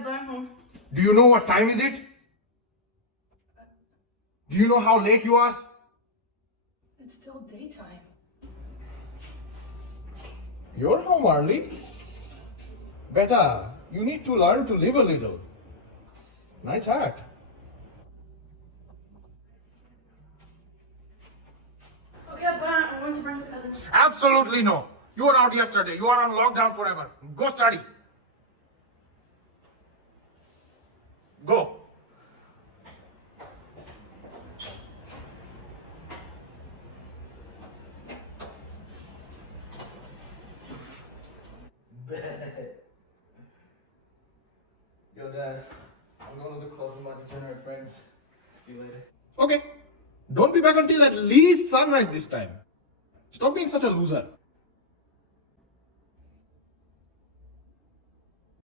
Abba, I'm home. Do you know what time is it? Do you know how late you are? It's still daytime. You're home early. Beta, you need to learn to live a little. Nice hat. Okay, Abba, I want to brunch with cousins. Absolutely no. You were out yesterday. You are on lockdown forever. Go study. Go. Yo, Dad, I'm going to the club with my degenerate friends. See you later. Okay. Don't be back until at least sunrise this time. Stop being such a loser.